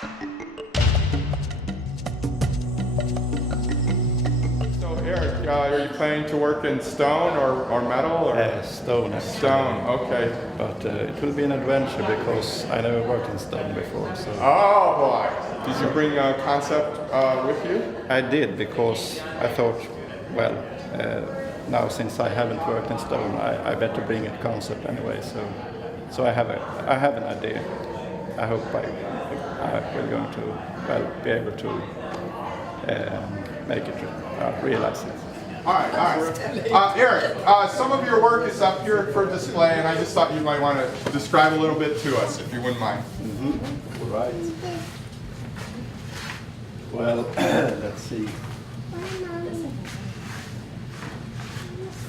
So Erik, are you planning to work in stone or metal? Or? Stone. Actually. Stone, okay. But it will be an adventure because I never worked in stone before. So. Oh boy! Did you bring a concept with you? I did because I thought, well, now since I haven't worked in stone, I better bring a concept anyway. So I have an idea. I hope we're going to be able to make it realize it. All right. Erik, some of your work is up here for display, and I just thought you might want to describe a little bit to us, if you wouldn't mind. Mm-hmm. Right. Well, let's see.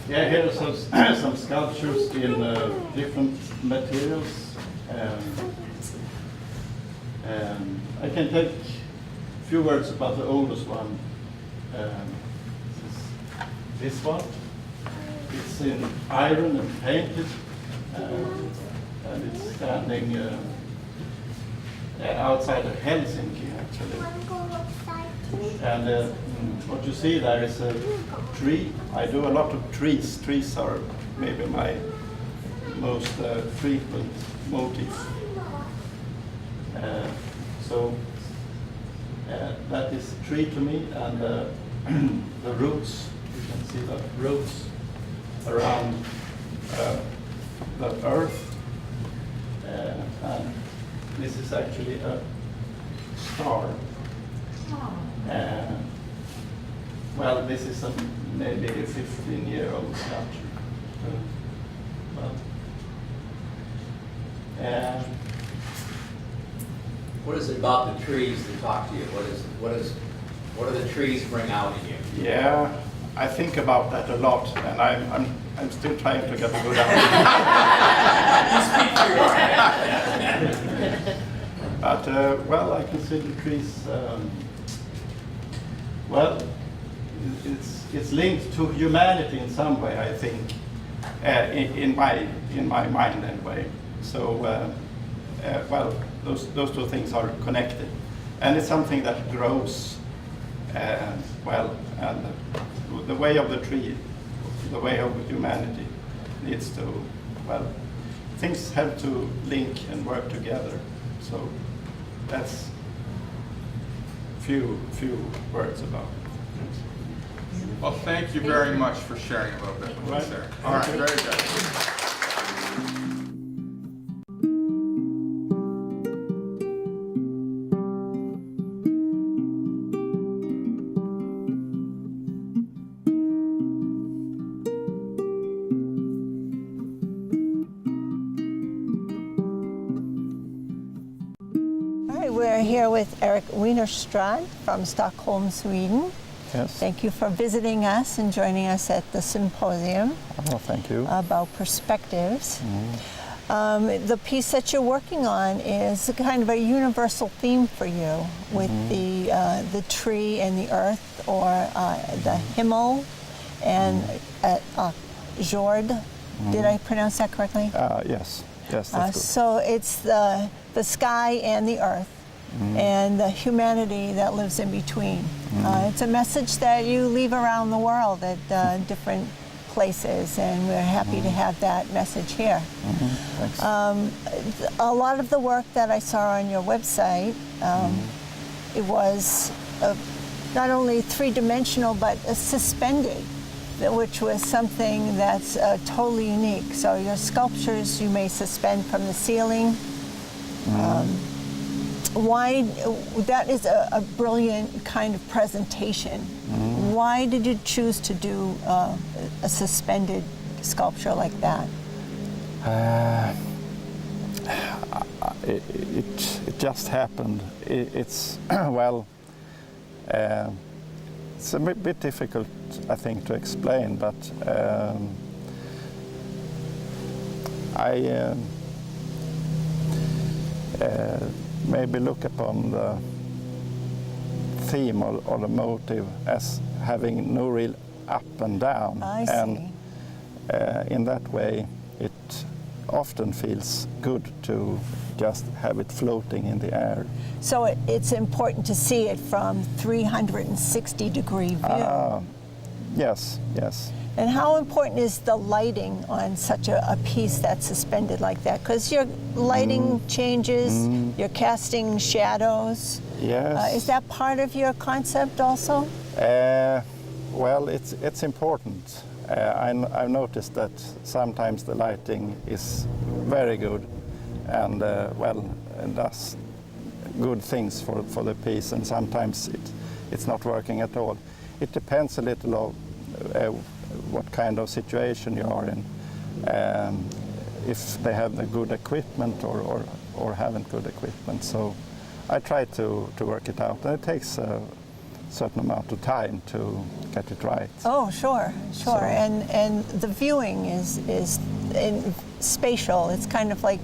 Yeah, here are some sculptures in different materials. I can take a few words about the oldest one. This one. It's in iron and painted, and it's standing outside of Helsinki, actually. And what you see there is a tree. I do a lot of trees. Trees are maybe my most frequent motif. So that is a tree to me, and the roots, you can see the roots around the earth. And this is actually a star. Well, this is maybe a 15-year-old sculpture. What is it about the trees that talk to you? What do the trees bring out in you? Yeah, I think about that a lot, and I'm still trying to get a good answer. But well, I consider trees. Well, it's linked to humanity in some way, I think, in my mind anyway. So, well, those two things are connected, and it's something that grows. Well, and the way of the tree, the way of humanity, needs to, well, things have to link and work together. So that's few words about it. Well, thank you very much for sharing a little bit with us there. All right, very good. We're here with Erik Wennerstrand from Stockholm, Sweden. Yes. Thank you for visiting us and joining us at the Symposium. Oh, thank you. About perspectives. The piece that you're working on is kind of a universal theme for you, with the tree and the earth, or the Himmel and Jord. Did I pronounce that correctly? Yes, that's good. So it's the sky and the earth, and the humanity that lives in between. It's a message that you leave around the world at different places, and we're happy to have that message here. Thanks. A lot of the work that I saw on your website, it was not only three-dimensional, but suspended, which was something that's totally unique. So your sculptures you may suspend from the ceiling. Why? That is a brilliant kind of presentation. Why did you choose to do a suspended sculpture like that? It just happened. It's well, it's a bit difficult, I think, to explain, but I maybe look upon the theme or the motive as having no real up and down. I see. And in that way, it often feels good to just have it floating in the air. So it's important to see it from 360-degree view. Yes, yes. And how important is the lighting on such a piece that's suspended like that? Because your lighting changes, you're casting shadows. Yes. Is that part of your concept also? Well, it's important. I've noticed that sometimes the lighting is very good and and does good things for the piece, and sometimes it's not working at all. It depends a little of what kind of situation you are in, if they have the good equipment or haven't good equipment. So I try to work it out, and it takes a certain amount of time to get it right. Oh, sure. So- And the viewing is spatial. It's kind of like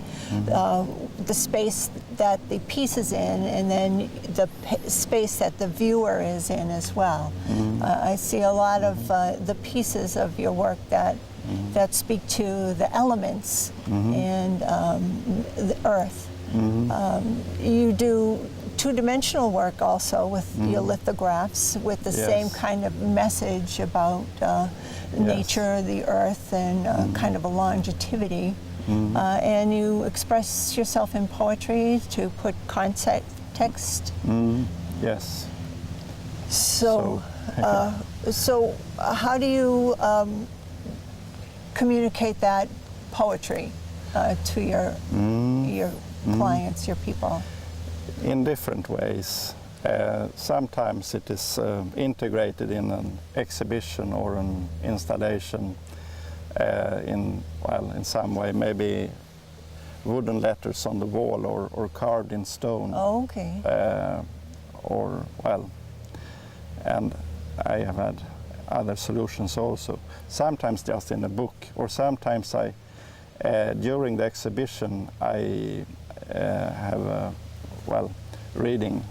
the space that the piece is in, and then the space that the viewer is in as well. I see a lot of the pieces of your work that speak to the elements and the earth. You do two-dimensional work also with your lithographs, with the same kind of message about nature, the earth, and kind of a longevity. And you express yourself in poetry to put context. Yes. So how do you communicate that poetry to your clients, your people? In different ways. Sometimes it is integrated in an exhibition or an installation in some way, maybe wooden letters on the wall or carved in stone. Oh, okay. And I have had other solutions also. Sometimes just in a book, or sometimes during the exhibition I have a reading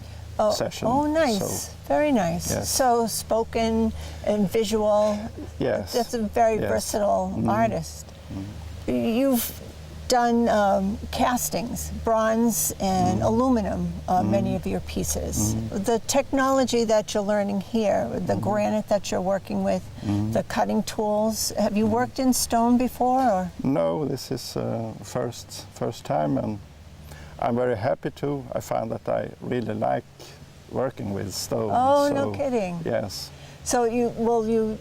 session. Oh, nice. So, very nice. yes. So spoken and visual. Yes. That's a very Yes. versatile artist. You've done castings, bronze and aluminum, many of your pieces. The technology that you're learning here, the granite that you're working with, the cutting tools, have you worked in stone before? Or? No, this is first time, and I'm very happy to. I find that I really like working with stone. Oh, no kidding. Yes. So will you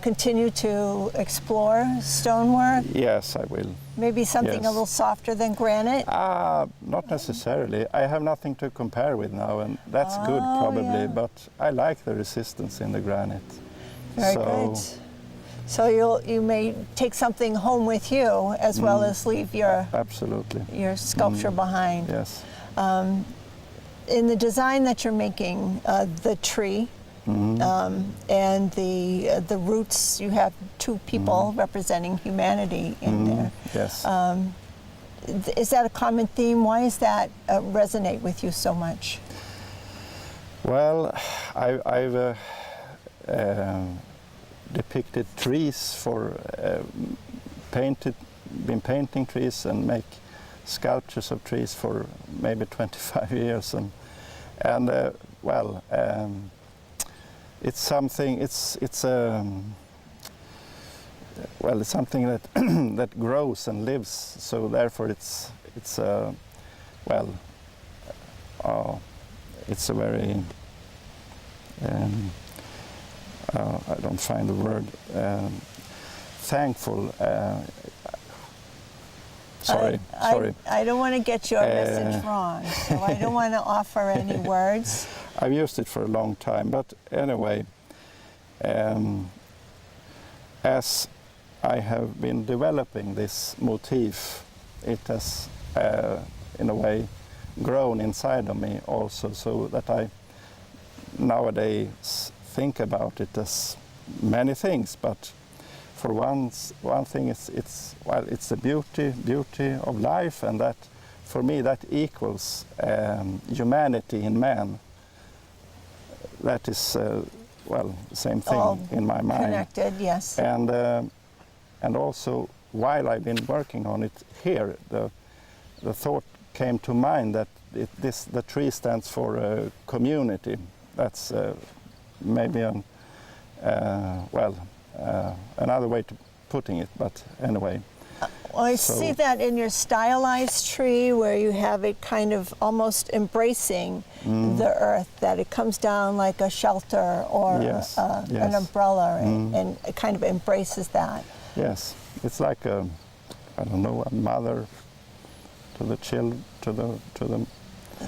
continue to explore stonework? Yes, I will. Maybe something a Yes. little softer than granite? Not necessarily. I have nothing to compare with now, and that's good probably, yeah. but I like the resistance in the granite. Very good. So you may take something home with you as well as leave Absolutely. your sculpture behind. Yes. In the design that you're making, the tree and the roots, you have two people representing humanity in there. Yes. Is that a common theme? Why does that resonate with you so much? Well, I've depicted trees been painting trees and make sculptures of trees for maybe 25 years, it's something. It's something that that grows and lives. So therefore, it's a very I don't find the word. Thankful. Sorry. I don't want to get your message wrong, so I don't want to offer any words. I've used it for a long time, but anyway, as I have been developing this motif, it has, in a way, grown inside of me also, so that I nowadays think about it as many things, but for one thing, it's the beauty of life, and that for me that equals humanity in man. That is the same thing All in my mind. Connected, yes. And also while I've been working on it here, the thought came to mind that the tree stands for community. That's maybe another way to putting it, but anyway. I see that in your stylized tree where you have it kind of almost embracing the earth, that it comes down like a shelter or Yes, an umbrella, and it kind of embraces that. Yes, it's like a mother to the children, to the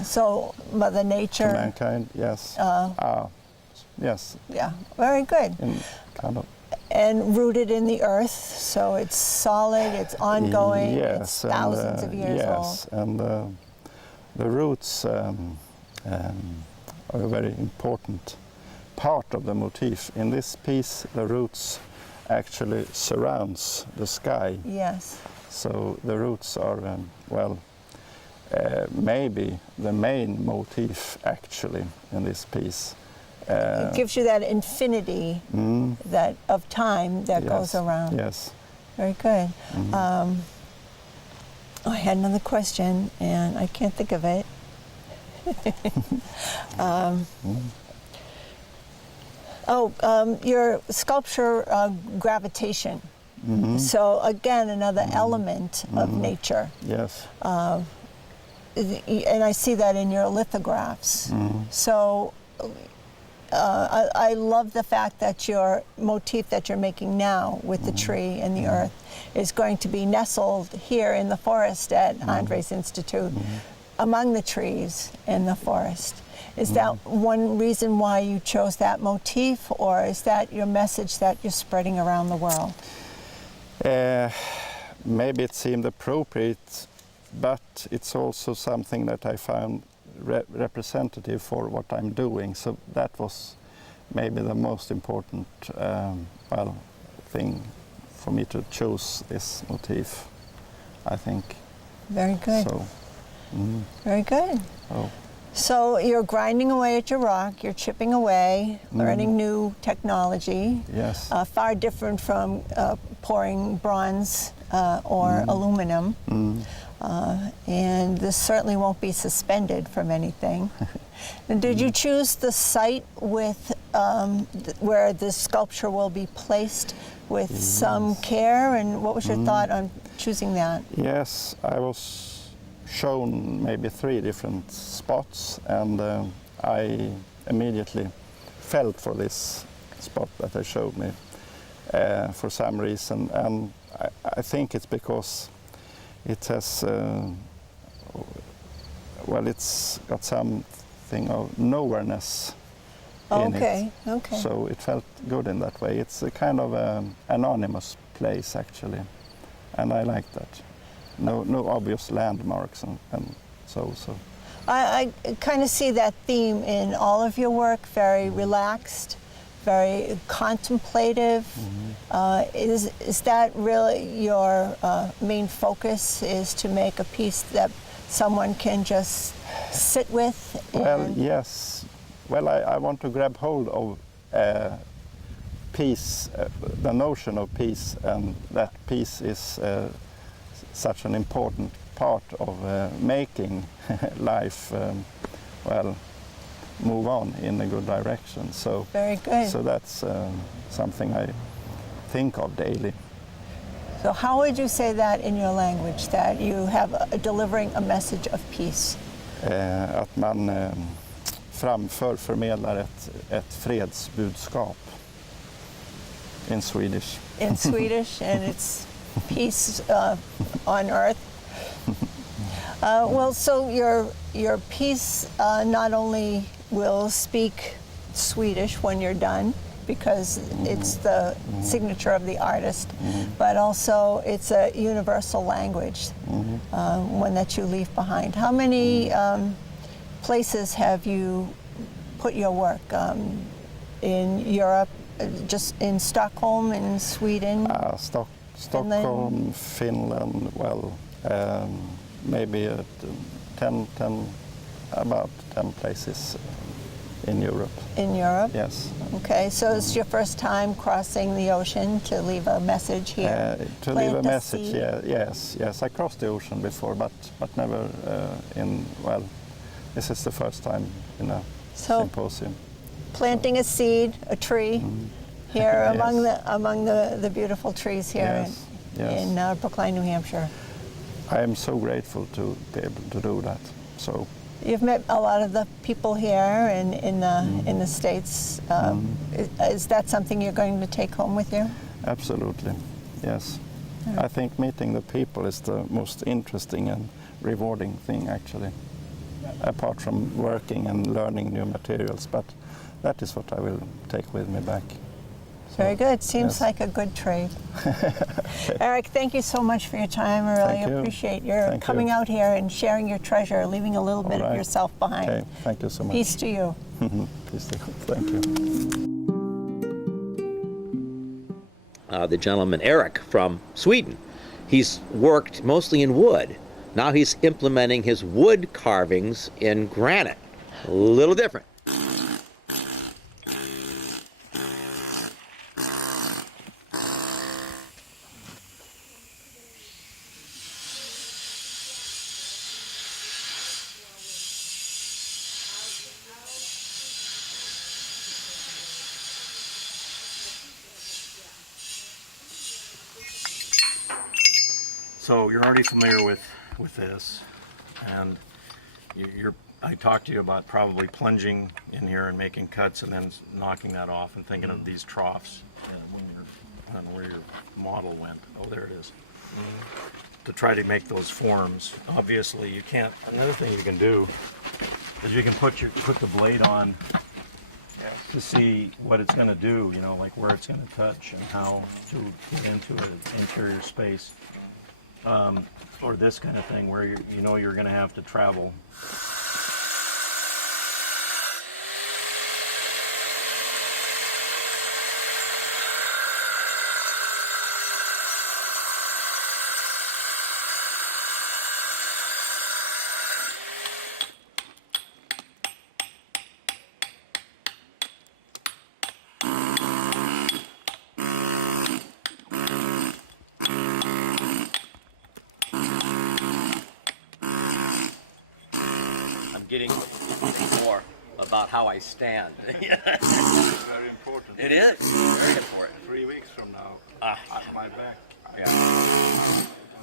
So Mother Nature. to mankind. Yes. Yes. Yeah, very good. In kind of. And rooted in the earth, so it's solid, it's ongoing, it's thousands of years old. Yes, and the roots are a very important part of the motif. In this piece, the roots actually surrounds the sky. Yes. So the roots are, maybe the main motif actually in this piece. It gives you that infinity that of time that goes around. Yes. Very good. I had another question and I can't think of it. Your sculpture gravitation. So again, another element of nature. Yes. And I see that in your lithographs. So I love the fact that your motif that you're making now with the tree and the earth is going to be nestled here in the forest at Andres Institute, among the trees in the forest. Is that one reason why you chose that motif, or is that your message that you're spreading around the world? Maybe it seemed appropriate, but it's also something that I found representative for what I'm doing. So that was maybe the most important thing for me to choose this motif, I think. Very good. So, Very good. oh. So you're grinding away at your rock, you're chipping away, learning new technology. Yes. Far different from pouring bronze or aluminum. And this certainly won't be suspended from anything. And did you choose the site with where this sculpture will be placed with some care? And what was your thought on choosing that? Yes, I was shown maybe 3 different spots, and I immediately felt for this spot that they showed me for some reason. And I think it's because it has, it's got something of nowhereness in it. Okay. So it felt good in that way. It's a kind of anonymous place actually, and I like that. No obvious landmarks and so. I kind of see that theme in all of your work, very relaxed, very contemplative. Is that really your main focus, is to make a piece that someone can just sit with? Well, yes. Well, I want to grab hold of peace, the notion of peace, and that peace is such an important part of making life, move on in a good direction. So very good. So that's something I think of daily. So how would you say that in your language, that you have delivering a message of peace? Att man förmedlar ett fredsbudskap in Swedish. In Swedish, and it's peace on earth. So your piece not only will speak Swedish when you're done, because it's the signature of the artist, but also it's a universal language, one that you leave behind. How many places have you put your work? In Europe, just in Stockholm, in Sweden? Stockholm, Finland, maybe about 10 places. in Europe. In Europe? Yes. Okay, so it's your first time crossing the ocean to leave a message here? To leave a Plant message, seed? yes. I crossed the ocean before, but never this is the first time in a symposium. Planting a seed, a tree, here among the beautiful trees here in Brookline, New Hampshire. I am so grateful to be able to do that. So you've met a lot of the people here in the States. Is that something you're going to take home with you? Absolutely, yes. I think meeting the people is the most interesting and rewarding thing, actually, apart from working and learning new materials. But that is what I will take with me back. Very good. Seems like a good trade. Erik, thank you so much for your time. I really appreciate your coming out here and sharing your treasure, leaving a little bit of yourself behind. Okay, thank you so much. Peace to you. Peace to you. Thank you. The gentleman, Erik, from Sweden. He's worked mostly in wood. Now he's implementing his wood carvings in granite. A little different. So you're already familiar with this, and I talked to you about probably plunging in here and making cuts and then knocking that off and thinking of these troughs. I don't know where your model went. Oh, there it is. To try to make those forms. Obviously, you can't. Another thing you can do is you can put the blade on to see what it's going to do. You know, like where it's going to touch and how to get into an interior space. Or this kind of thing where you know you're going to have to travel. Getting more about how I stand. It's very important. It is very important. 3 weeks from now, at my back. Yeah.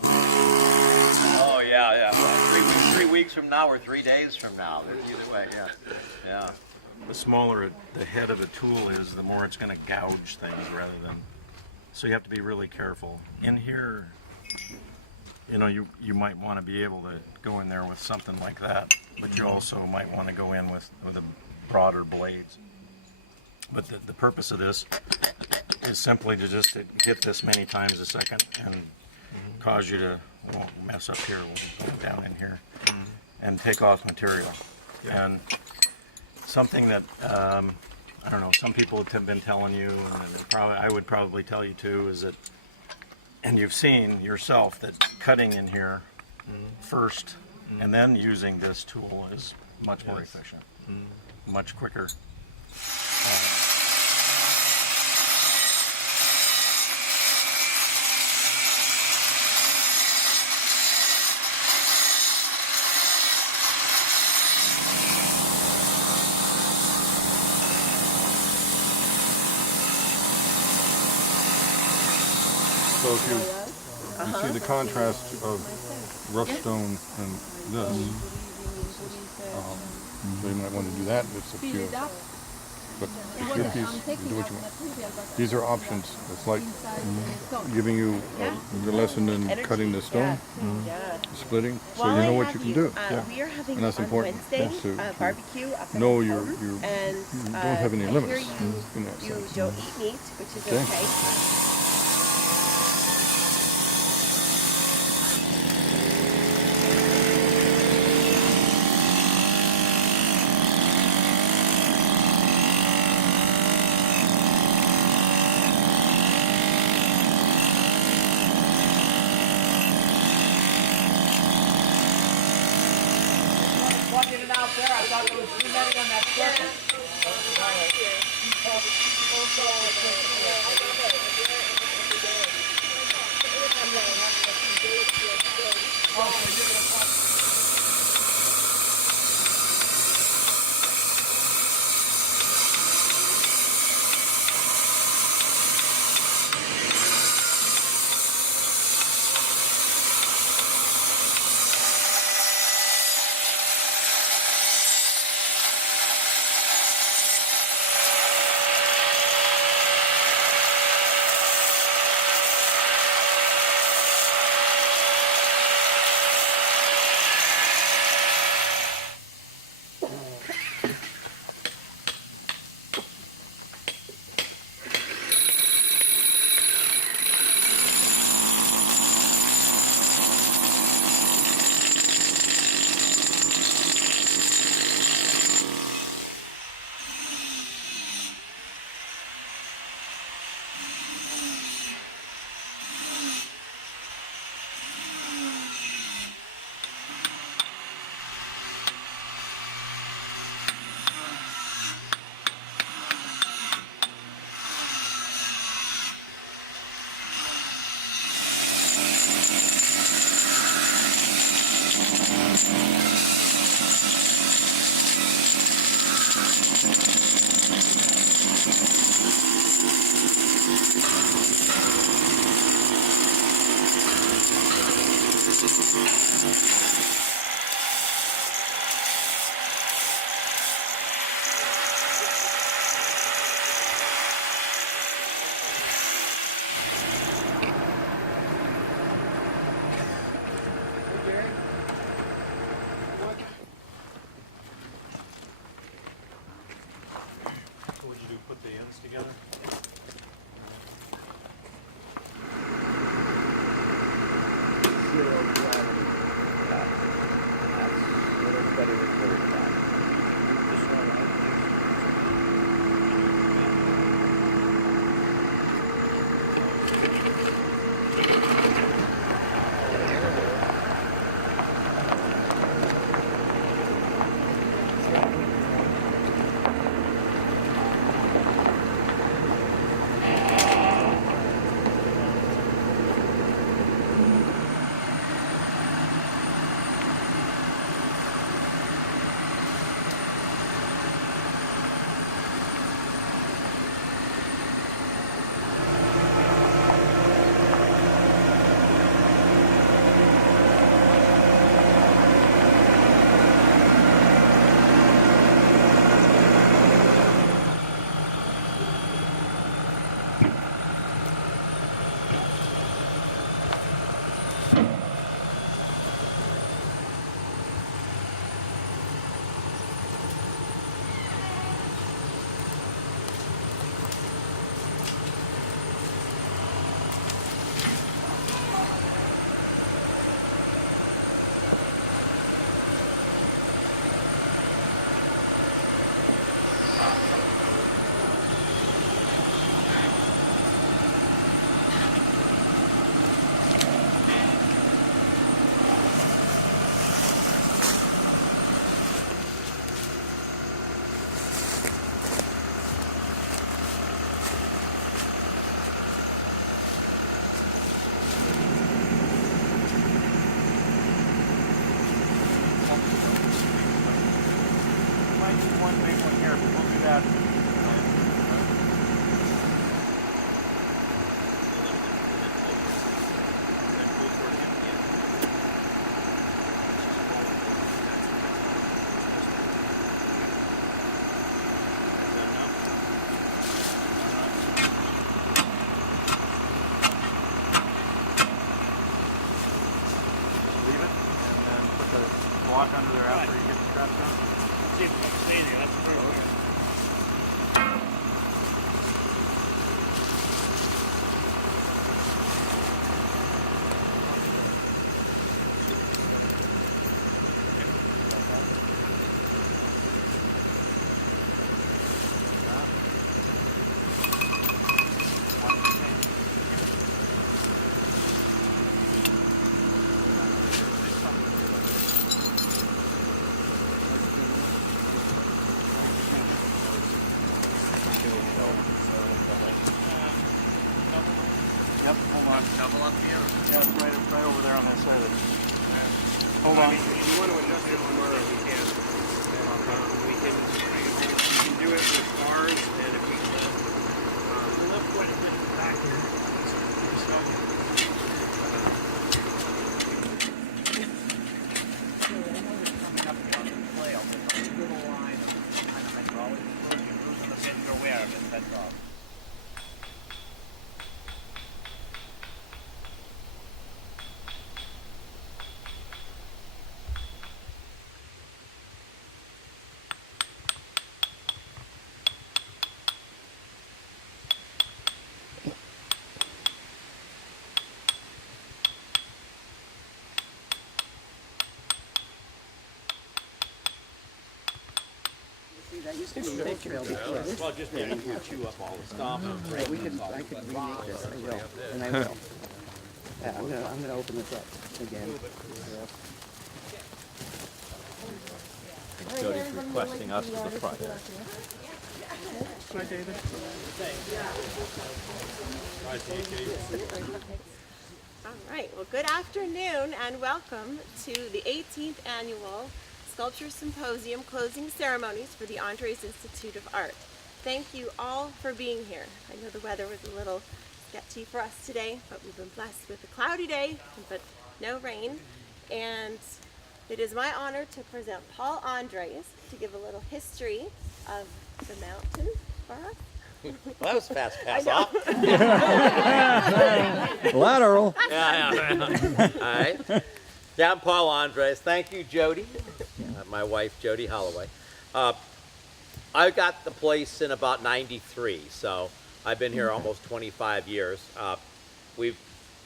Oh yeah. Well, 3 weeks from now or 3 days from now. Either way, yeah. The smaller the head of a tool is, the more it's going to gouge things rather than. So you have to be really careful. In here, you know, you might want to be able to go in there with something like that, but you also might want to go in with the broader blades. But the purpose of this is simply to just hit this many times a second and cause you to, won't mess up here, we'll go down in here, and take off material. And something that, I don't know, some people have been telling you, and I would probably tell you too, is that, and you've seen yourself that cutting in here first and then using this tool is much more efficient, much quicker. So if you see the contrast of rough stone and this, so you might want to do that. It's up to you. But it's your piece. You do what you want. These are options. It's like giving you the lesson in cutting the stone, splitting, so you know what you can do. We are having And that's on important. Wednesday, To barbecue up in know the you home, and don't have any I limits hear in that you sense. don't eat meat, which is Okay. okay. Walking it out there, I thought there was too many on that circle. things together. Zero gravity. Yeah. That's what everybody refers to that. This one right one big one here, but we'll do that. Leave it, and then put the block under there after you get the straps done. See if it'll stay there, that's perfect. Yep, hold on. Double up here? Yeah, it's right over there on that side of it. Hold on. If you want to adjust it tomorrow, we can. We can do it with bars, and if we can. Left foot back here. Coming up on the flail, there's a little line of kind of hydraulic losing the bend or wear of it, that's all. That used to be a big trail before this. Well, just maybe chew up all the stuff. Right, I could remake this, I will, and I will. Yeah, I'm gonna open this up again. Jody's requesting us for the project. Hi, David. All right, well, good afternoon and welcome to the 18th annual Sculpture Symposium closing ceremonies for the Andres Institute of Art. Thank you all for being here. I know the weather was a little sketchy for us today, but we've been blessed with a cloudy day, but no rain. And it is my honor to present Paul Andres to give a little history of the mountain for us. Well, that was fast pass off. Lateral. Yeah. All right. Yeah, I'm Paul Andres. Thank you, Jody. My wife, Jody Holloway. I got the place in about '93, so I've been here almost 25 years. We've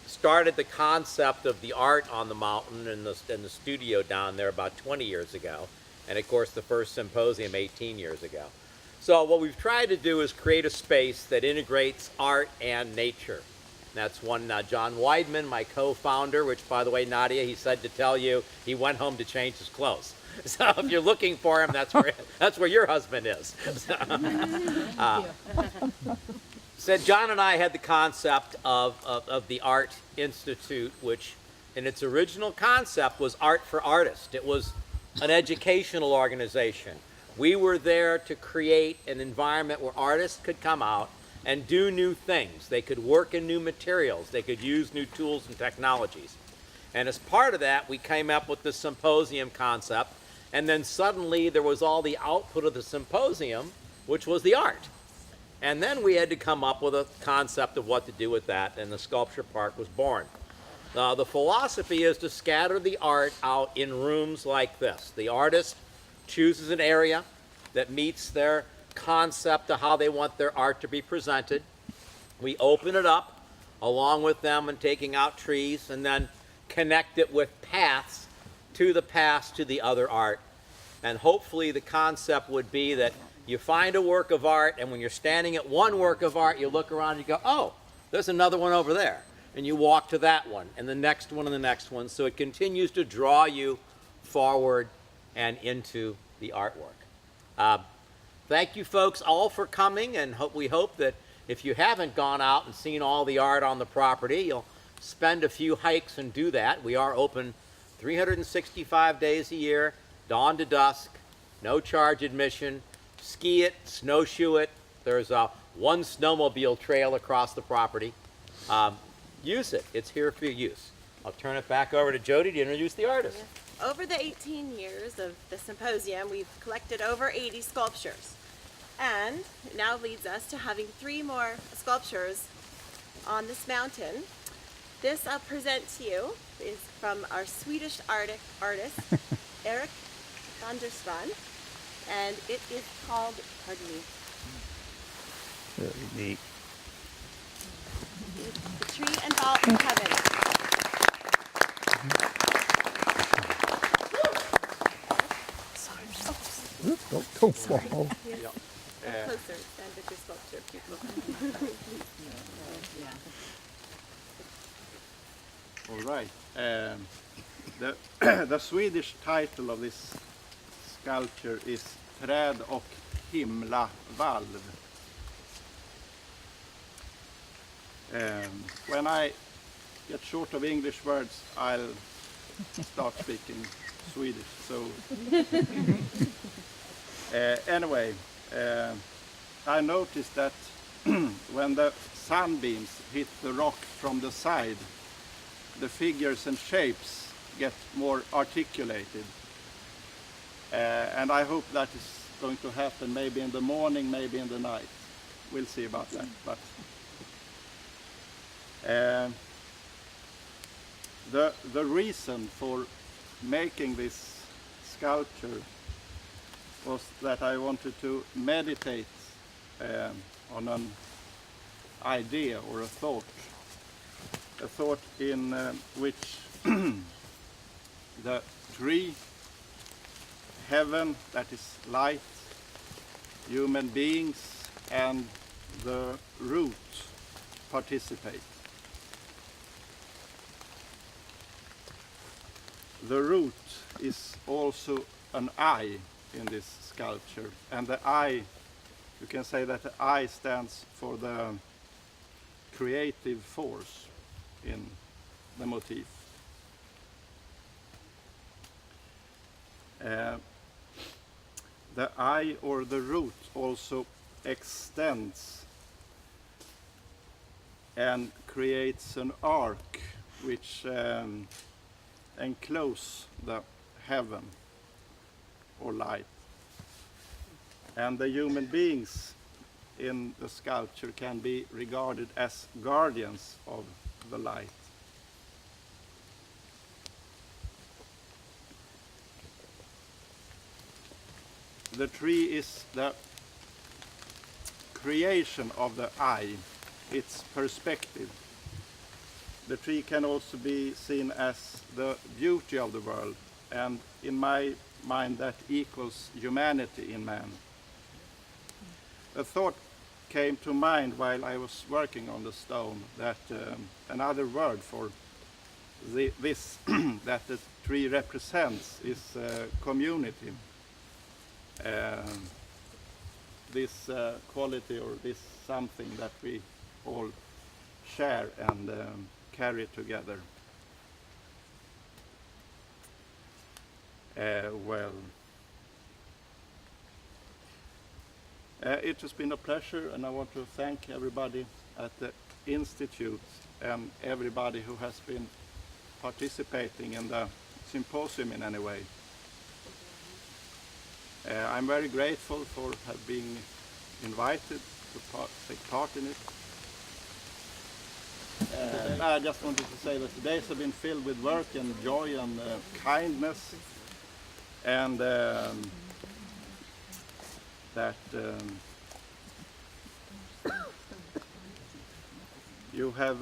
started the concept of the art on the mountain in the studio down there about 20 years ago, and of course the first symposium 18 years ago. So what we've tried to do is create a space that integrates art and nature. That's one John Weidman, my co-founder, which, by the way, Nadia, he said to tell you he went home to change his clothes. So if you're looking for him, that's where your husband is. So John and I had the concept of the Art Institute, which in its original concept was art for artists. It was an educational organization. We were there to create an environment where artists could come out and do new things. They could work in new materials. They could use new tools and technologies. And as part of that, we came up with the symposium concept, and then suddenly there was all the output of the symposium, which was the art. And then we had to come up with a concept of what to do with that, and the Sculpture Park was born. The philosophy is to scatter the art out in rooms like this. The artist chooses an area that meets their concept of how they want their art to be presented. We open it up along with them and taking out trees, and then connect it with paths to the other art. And hopefully the concept would be that you find a work of art, and when you're standing at one work of art, you look around and you go, oh, there's another one over there. And you walk to that one, and the next one, and the next one. So it continues to draw you forward and into the artwork. Thank you folks all for coming, and we hope that if you haven't gone out and seen all the art on the property, you'll spend a few hikes and do that. We are open 365 days a year, dawn to dusk, no charge admission. Ski it, snowshoe it. There's one snowmobile trail across the property. Use it. It's here for your use. I'll turn it back over to Jody to introduce the artist. Over the 18 years of the symposium, we've collected over 80 sculptures. And it now leads us to having 3 more sculptures on this mountain. This I'll present to you is from our Swedish artist, Erik Wennerstrand, and it is called, pardon me, Very neat. The Tree and Ball in Heaven. Don't fall. Closer, stand with your sculpture, people. All right. The Swedish title of this sculpture is Träd och himlavalv. When I get short of English words, I'll start speaking Swedish. So anyway, I noticed that when the sunbeams hit the rock from the side, the figures and shapes get more articulated. And I hope that is going to happen maybe in the morning, maybe in the night. We'll see about that. But the reason for making this sculpture was that I wanted to meditate on an idea or a thought in which the tree, heaven, that is light, human beings, and the root participate. The root is also an eye in this sculpture, and the eye, you can say that the eye stands for the creative force in the motif. The eye or the root also extends and creates an arc which enclose the heaven or light. And the human beings in the sculpture can be regarded as guardians of the light. The tree is the creation of the eye, its perspective. The tree can also be seen as the beauty of the world, and in my mind that equals humanity in man. A thought came to mind while I was working on the stone, that another word for this that the tree represents is community. This quality, or this something that we all share and carry together. It has been a pleasure, and I want to thank everybody at the Institute and everybody who has been participating in the symposium in any way. I'm very grateful for being invited to take part in it. I just wanted to say that the days have been filled with work and joy and kindness, and that you have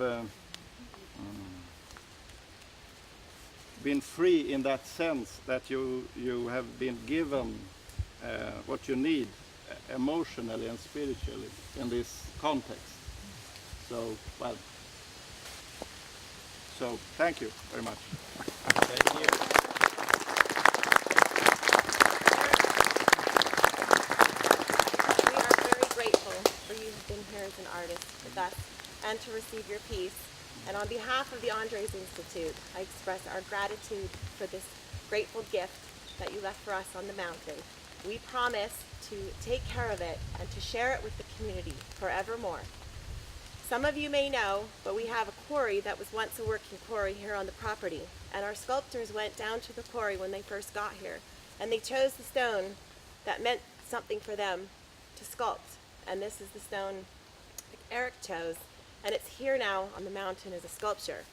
been free in that sense, that you have been given what you need emotionally and spiritually in this context. So, well, so thank you very much. Thank you. We are very grateful for you who've been here as an artist with us and to receive your piece. And on behalf of the Andres Institute, I express our gratitude for this grateful gift that you left for us on the mountain. We promise to take care of it and to share it with the community forevermore. Some of you may know, but we have a quarry that was once a working quarry here on the property. And our sculptors went down to the quarry when they first got here. And they chose the stone that meant something for them to sculpt. And this is the stone Erik chose. And it's here now on the mountain as a sculpture.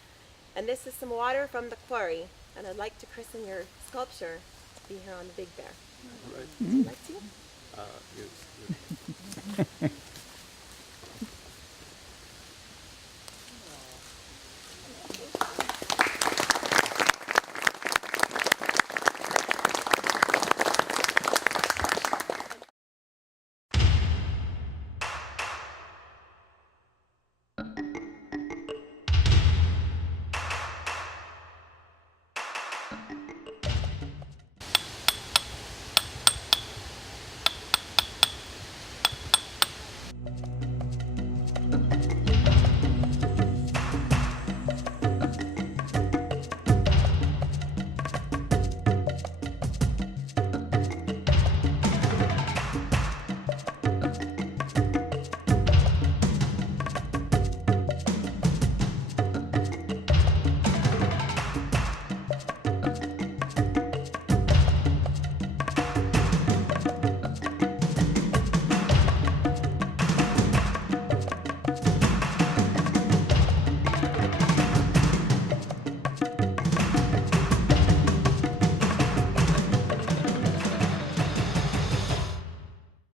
And this is some water from the quarry. And I'd like to christen your sculpture to be here on the Big Bear. All right. Would you like to? Yes.